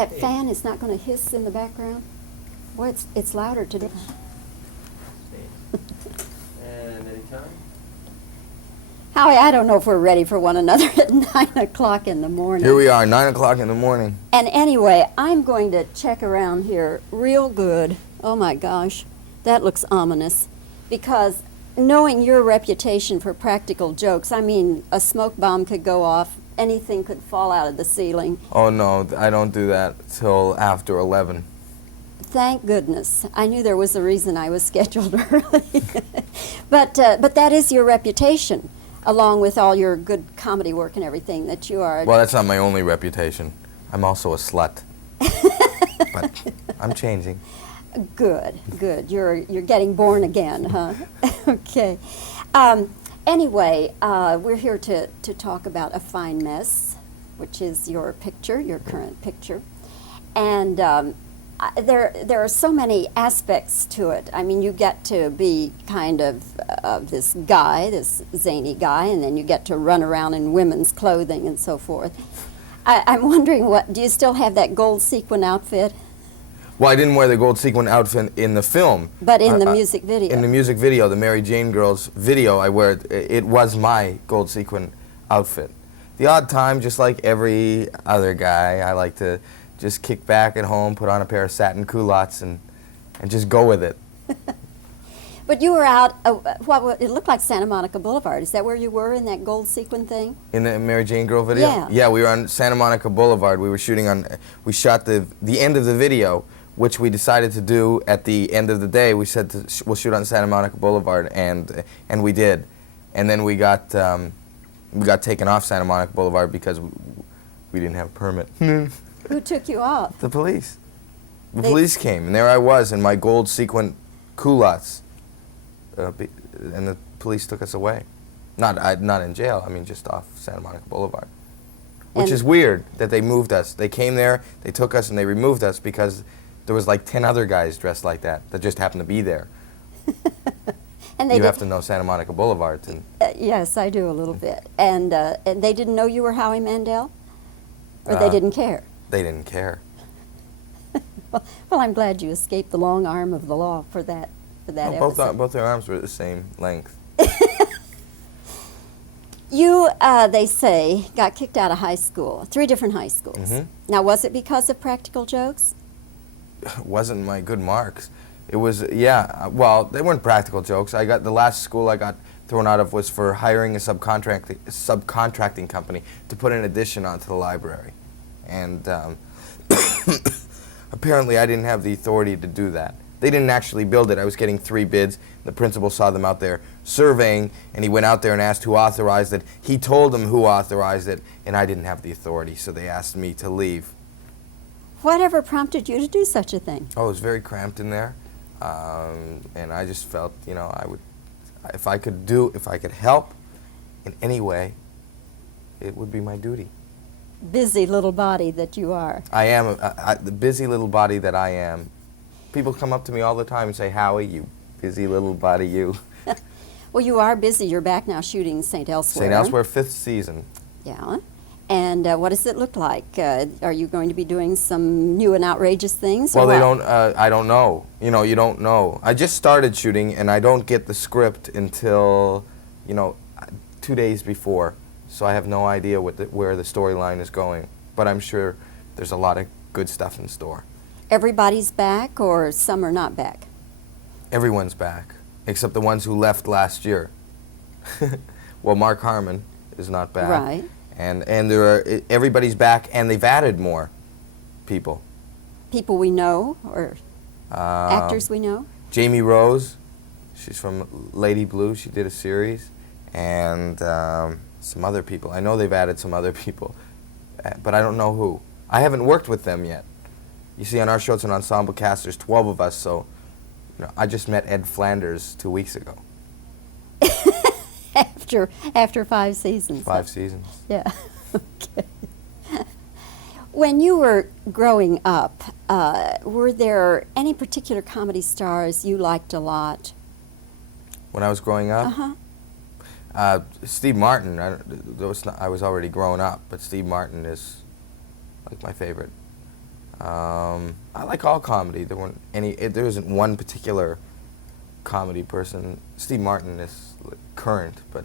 that fan is not going to hiss in the background? Boy, it's louder today. And anytime? Howie, I don't know if we're ready for one another at 9 o'clock in the morning. Here we are, 9 o'clock in the morning. And anyway, I'm going to check around here real good. Oh my gosh, that looks ominous. Because knowing your reputation for practical jokes, I mean, a smoke bomb could go off, anything could fall out of the ceiling. Oh no, I don't do that till after 11. Thank goodness. I knew there was a reason I was scheduled early. But that is your reputation, along with all your good comedy work and everything, that you are. Well, that's not my only reputation. I'm also a slut. But I'm changing. Good, good. You're getting born again, huh? Okay. Anyway, we're here to talk about A Fine Mess, which is your picture, your current picture. And there are so many aspects to it. I mean, you get to be kind of this guy, this zany guy, and then you get to run around in women's clothing and so forth. I'm wondering, do you still have that gold sequin outfit? Well, I didn't wear the gold sequin outfit in the film. But in the music video. In the music video, the Mary Jane Girls video, I wear it. It was my gold sequin outfit. The odd time, just like every other guy, I like to just kick back at home, put on a pair of satin culottes, and just go with it. But you were out, it looked like Santa Monica Boulevard. Is that where you were in that gold sequin thing? In the Mary Jane Girl video? Yeah. Yeah, we were on Santa Monica Boulevard. We were shooting we shot the end of the video, which we decided to do at the end of the day. We said we'll shoot on Santa Monica Boulevard, and we did. And then we got taken off Santa Monica Boulevard because we didn't have a permit. Who took you off? The police. The police came, and there I was in my gold sequin culottes, and the police took us away. Not in jail. I mean, just off Santa Monica Boulevard. Which is weird that they moved us. They came there, they took us, and they removed us because there was like 10 other guys dressed like that just happened to be there. And you have to know Santa Monica Boulevard to. Yes, I do a little bit. And they didn't know you were Howie Mandel, or they didn't care. They didn't care. Well, I'm glad you escaped the long arm of the law for that. Episode. Both their arms were the same length. You, they say, got kicked out of high school, 3 different high schools. Mm-hmm. Now, was it because of practical jokes? It wasn't my good marks. It was, well, they weren't practical jokes. The last school I got thrown out of was for hiring a subcontracting company to put an addition onto the library. And apparently I didn't have the authority to do that. They didn't actually build it. I was getting 3 bids. The principal saw them out there surveying, and he went out there and asked who authorized it. He told them who authorized it, and I didn't have the authority, so they asked me to leave. Whatever prompted you to do such a thing? Oh, it was very cramped in there, and I just felt, if I could help in any way, it would be my duty. Busy little body that you are. I am, the busy little body that I am. People come up to me all the time and say, Howie, you busy little body, you. Well, you are busy. You're back now shooting St. Elsewhere. St. Elsewhere, 5th season. Yeah. And what does it look like? Are you going to be doing some new and outrageous things? Well, I don't know. You don't know. I just started shooting, and I don't get the script until, 2 days before. So I have no idea where the storyline is going. But I'm sure there's a lot of good stuff in store. Everybody's back, or some are not back? Everyone's back, except the ones who left last year. Well, Mark Harmon is not back. Right. And everybody's back, and they've added more people. People we know, or actors we know? Jamie Rose, she's from Lady Blue. She did a series, and some other people. I know they've added some other people, but I don't know who. I haven't worked with them yet. You see, on our show, it's an ensemble cast. There's 12 of us, so I just met Ed Flanders 2 weeks ago. After 5 seasons. 5 seasons. Yeah. Okay. When you were growing up, were there any particular comedy stars you liked a lot? When I was growing up? Uh-huh. Steve Martin. I was already grown up, but Steve Martin is like my favorite. I like all comedy. There isn't one particular comedy person. Steve Martin is current, but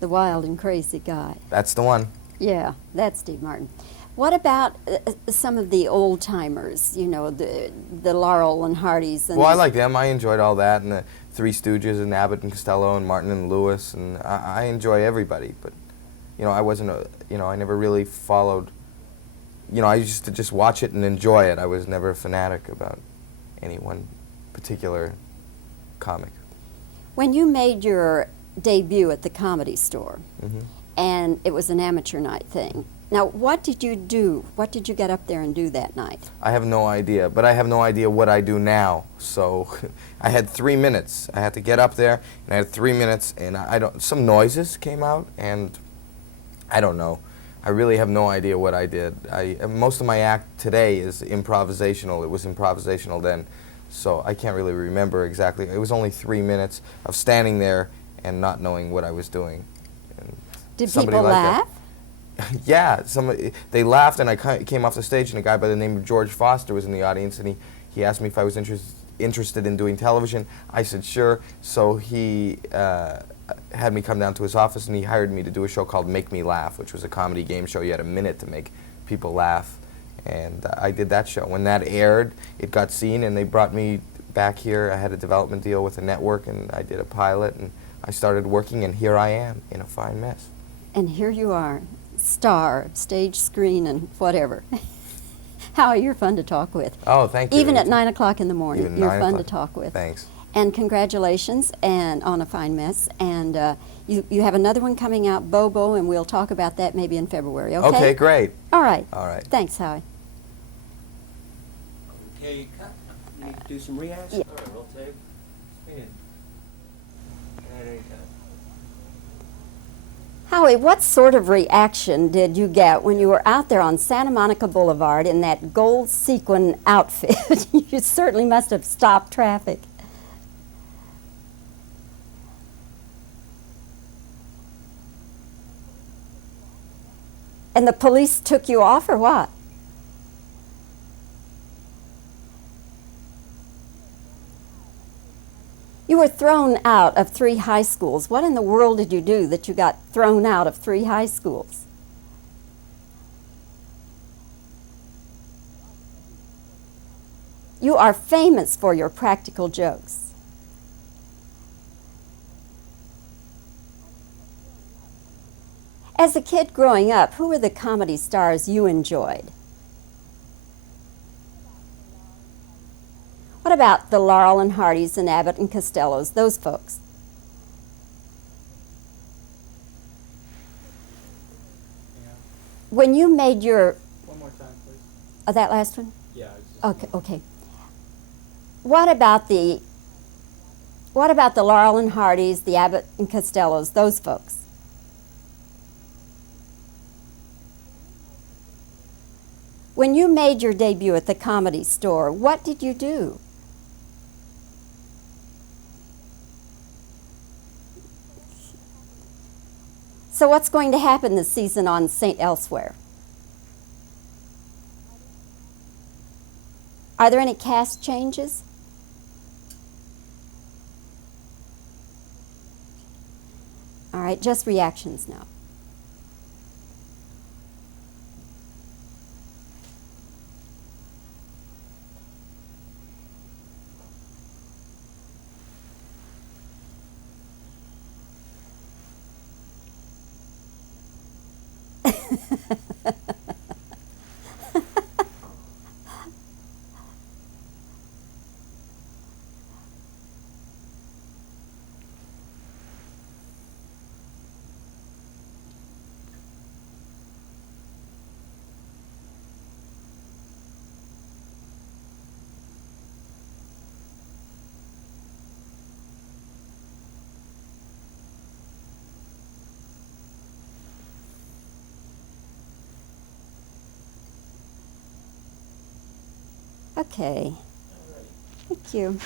The wild and crazy guy. that's the one. Yeah, that's Steve Martin. What about some of the old timers? You know, the Laurel and Hardys. And Well, I like them. I enjoyed all that, and the Three Stooges, and Abbott and Costello, and Martin and Lewis, and I enjoy everybody. But I wasn't I never really followed. I used to just watch it and enjoy it. I was never a fanatic about any one particular comic. When you made your debut at the Comedy Store, Hmm. and it was an amateur night thing. Now, what did you do? What did you get up there and do that night? I have no idea, but I have no idea what I do now. So I had 3 minutes. I had to get up there, and I had 3 minutes, and some noises came out, and I don't know. I really have no idea what I did. Most of my act today is improvisational. It was improvisational then, so I can't really remember exactly. It was only 3 minutes of standing there and not knowing what I was doing. And Did somebody people liked it. laugh? Yeah, they laughed, and I came off the stage, and a guy by the name of George Foster was in the audience, and he asked me if I was interested in doing television. I said sure, so he had me come down to his office, and he hired me to do a show called Make Me Laugh, which was a comedy game show. You had a minute to make people laugh, and I did that show. When that aired, it got seen, and they brought me back here. I had a development deal with a network, and I did a pilot, and I started working, and here I am in a fine mess. And here you are, star, stage, screen, and whatever. Howie, you're fun to talk with. Oh, thank you. Even at 9 o'clock in the morning, Even you're 9 fun to o'clock. talk with. Thanks. And congratulations and on a fine mess. And you have another one coming out, Bobo, and we'll talk about that maybe in February, okay? Okay, great. All right. All right. Thanks, Howie. Okay, cut. You need to do some reacts? Yeah. All right, roll tape. Spin. And then cut. Howie, what sort of reaction did you get when you were out there on Santa Monica Boulevard in that gold sequin outfit? You certainly must have stopped traffic. And the police took you off, or what? You were thrown out of 3 high schools. What in the world did you do that you got thrown out of 3 high schools? You are famous for your practical jokes. As a kid growing up, who were the comedy stars you enjoyed? What about the Laurel and Hardys and Abbott and Costellos, those folks? Yeah. When you made your, One more time, please. that last one? Yeah. It's just Okay. What about the Laurel and Hardys, the Abbott and Costellos, those folks? When you made your debut at the Comedy Store, what did you do? So what's going to happen this season on St. Elsewhere? Are there any cast changes? All right, just reactions now. Okay. Thank you.